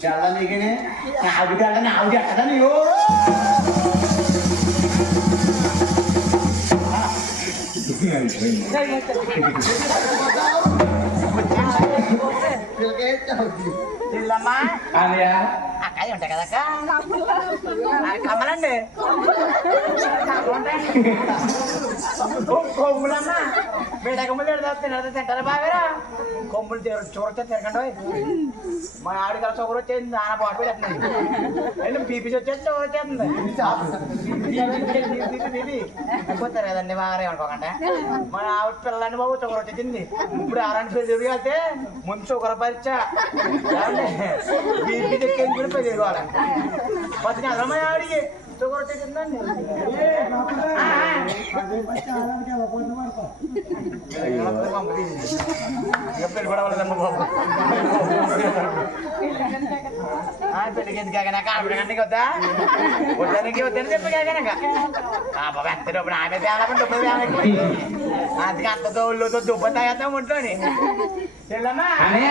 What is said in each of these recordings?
jalan ini nah udah nah kan yo Ania. అక్కయ్య ఉంటాయి కదా కమ్మలండి కొమ్ములమ్మా కొమ్ములు తిడతా తినదా తింటారా బాగారా కొమ్ములు చూడొచ్చా తిరగండి మా ఆడి కలిసి ఒకరు వచ్చేది నాన్న బాటు పెట్టినది పీపీసి వచ్చేది వచ్చేస్తుంది అనుకుంటారు కదండి బాగా అనుకోకండి మన ఆవిడ పిల్లని బాబు ఒకరు వచ్చేసింది ఇప్పుడు ఆరాన్ని పెళ్ళి వెళ్తే ముందు షుగర్ పరీక్ష బీపీ కూడా పది నెలలు మా ఆవిడికి షుగర్ పెళ్ళి కూడా వాళ్ళదమ్మ బాబు ఆ, పెళ్ళికి ఎందుకు కాకనా కాడపడకండి వద్దా వద్దానికి వద్దని చెప్పి ఆ బాబా ఎంత డబ్బు ఆమె తేలకుండా డబ్బు తేలకి అందుకే అంత దోళ్ళు దుబ్బ తాగేద్దాం అన్నయ్య.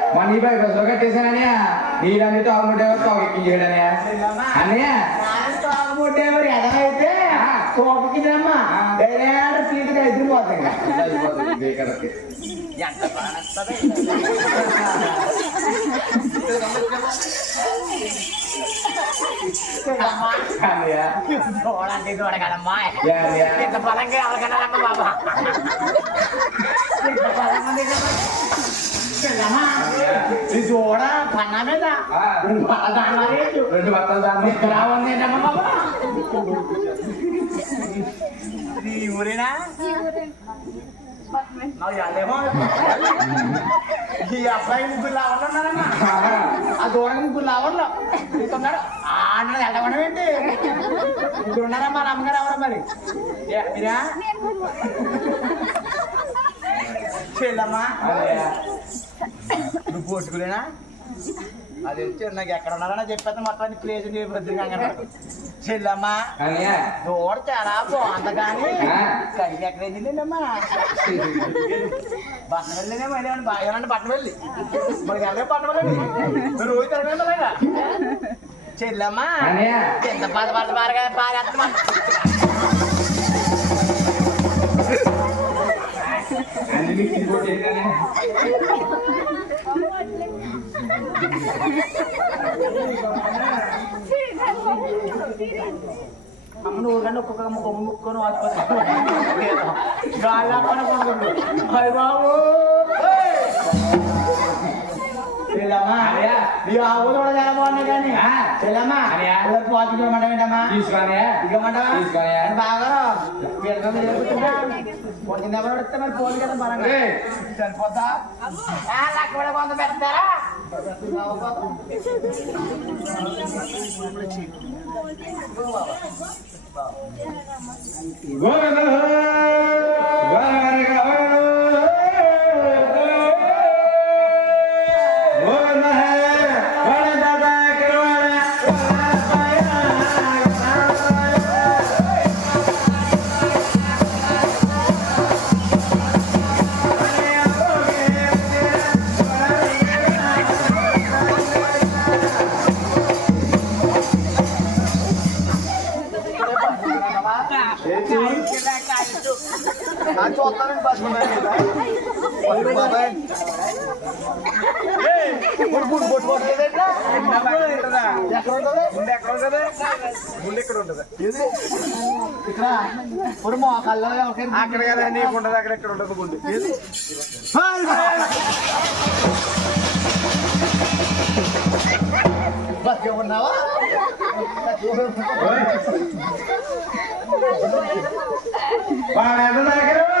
మన ఈ బై బస్సులో కట్టేశాను అన్నయ్య నీళ్ళన్నీ తోగముట్టే తోగెక్కించాడు అన్నయ్య అన్నయ్య తోకముట్టే మరి ఎదరైతే తోకకిదమ్మా డైరెక్ట్ సీటుగా ఎదిరిపోతాయి ఎంత బాగా నచ్చదు. చెల్లమ్మా, అన్నయ్య చూడండి చూడగలమ్మా యా, యా. ఇంత బలంగా ఎవరికన్నారమ్మ బాబా ఇంత బలంగా ఉంది కదా. చెల్లమ్మా, ఇది చూడ పన్న మీద రెండు బల్ల దాంట్లో రెండు బట్టలు దాన్ని ఇక్కడ బాబా ఈ ఊరేనా ఈ అబ్బాయి ముగ్గురు లావర్లు ఉన్నారమ్మా ఆ దూరం ముగ్గురు లావర్లు ఉన్నాడు ఆ అన్నది వెళ్ళడం ఏంటి ఇప్పుడు ఉన్నారమ్మా అమ్మగారు ఎవరు మరి మీరా చెల్లమ్మా నువ్వు పోటుకులేనా అది వచ్చి నాకు ఎక్కడ ఉన్నారని చెప్పేది మొత్తం ప్లేస్ చెల్లమ్మా అన్నయ్య దూడ చాలా బాగుంది కానీ. కడిగి ఎక్కడ వెళ్ళిందమ్మా? బట్టన వెళ్ళినే మళ్ళీ బాగా బట్టన వెళ్ళి? మరి వెళ్ళే బట్టన వెళ్ళండి మీరు రోజు తిరగండి అలాగా? చెల్లమ్మా. ఎంత బాధ పడత బాగా బాగా ఏంటనే అమ్మ నువ్వు కానీ ఒక్కొక్క ముక్క ముక్కొని గాలి లేకుండా కొనుక్కుంటు అయ్య బాబు చెల్లమ్మా అన్నయ్య. నీ ఆవు కూడా చాలా బాగున్నాయి కానీ ఆ. చెల్లమ్మా అన్నయ్య. పాతి చూడమంటావు ఏంటమ్మా తీసుకోనయ్య ఇవ్వమంటావా తీసుకోనయ్య బాగా పొద్దున్న ఎవరు పెడితే మరి పోదు కదా బలంగా ఏయ్. సరిపోద్దా ఆ, లెక్క కూడా కొంత పెడతారా Bye. చూస్తానండి బస్ బాబాయ్ బుడ్ బుడ్ ఎక్కడ ఉంటుంది ముందు ఎక్కడ ఉంటుంది ముందు ఎక్కడ ఉంటుంది ఇక్కడ ఇప్పుడు అక్కడ కదా నీకు ఉండదు అక్కడ ఎక్కడ ఉంటుంది ముందు ఏది? पाण्याचं नाही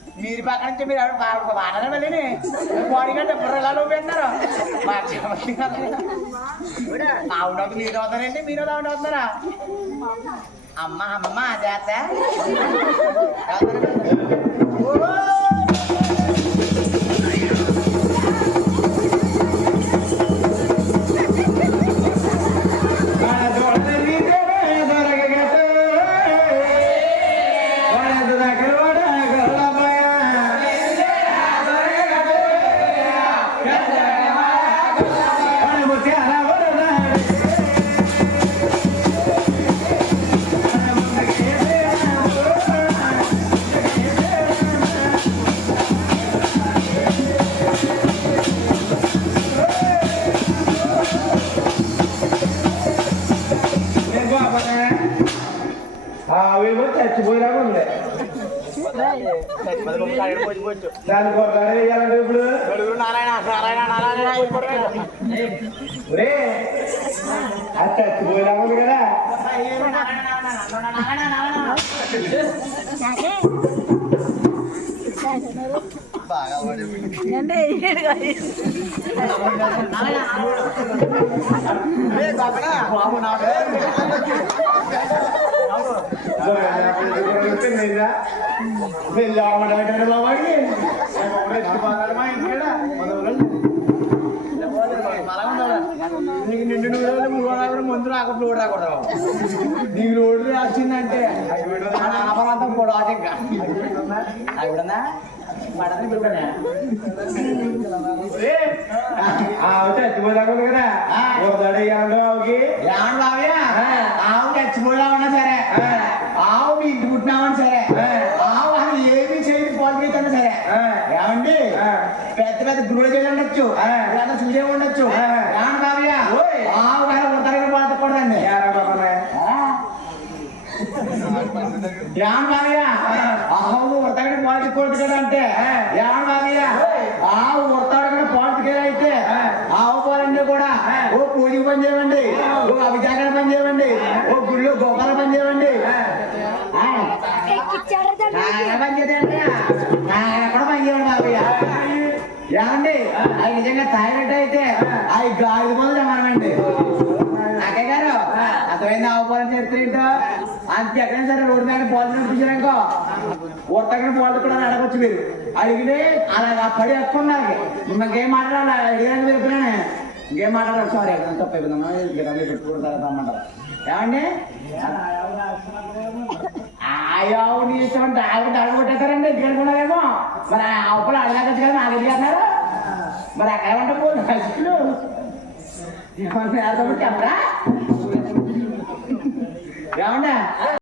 మీరు పక్కన నుంచి మీరు ఎవరు బాగానే వెళ్ళి బాడీ ఎప్పుడు ఎలా పెట్టినారు అవునవుతుంది మీరు అవుతారండి మీరు అవును అవుతున్నారా అమ్మ అమ్మమ్మ చేత ఇప్పుడు నారాయణ నారాయణ నారాయణ కదా బాగా బాబు నా బాబాకి మా ఇంటికాడ నీకు నిండు నూరు రోజులు మూడు వందల ముందు రాకుండా లోడ్ రాకూడదు నీకు లోడ్ వచ్చిందంటే ఆపరంతా కూడా ఇంకా మడతని కదా ఏమన్నా బాబయ్య ఆవు చచ్చిపోయినా ఉన్నా సరే. ఆవు మీ ఇంటి పుట్టినామని సరే. ఏమండి? పెద్ద పెద్ద గురువులు చేసి ఉండొచ్చు. లేదా చూసే ఉండొచ్చు. ఏమన్నా బాబయ్య ఆవు కానీ ఉత్తరంగా పాడకూడదండి యాన్ బాబయ్య ఆవు పాడుకోవద్దు కదా అంటే యాన్ బాబయ్య ఏమండి? అది నిజంగా తాగినట్టు అయితే అవి గాలి మొదలు సమానమండి అక్కయ్య గారు అర్థమైంది ఆవుపాలన చరిత్ర అంత అంతే ఎక్కడైనా సరే రోడ్డు మీద పాలు నడిపించారనుకో ఊరతగిన పాలు కూడా అడగొచ్చు మీరు. అడిగితే అలా పడి ఎక్కున్నారు. ఇంకేం మాట్లాడాలి? అడిగాను చెప్పినాను ఇంకేం మాట్లాడాలి? సారీ ఎక్కడ తప్ప అయిపోయిందమ్మా పెట్టుకుంటారు అమ్మంటారు ఏమండి? అయ్యో నీ ఇష్టం. ఆవిడ అడగొట్టేస్తారండి ఎందుకు అనుకున్నారేమో మరి ఆ ఆవుపలు అడగచ్చు కదా నాకు ఎందుకు అన్నారు మరి అక్కడ ఉంటే పోదు హస్కులు ఏమన్నా చెప్పరా? ఏమన్నా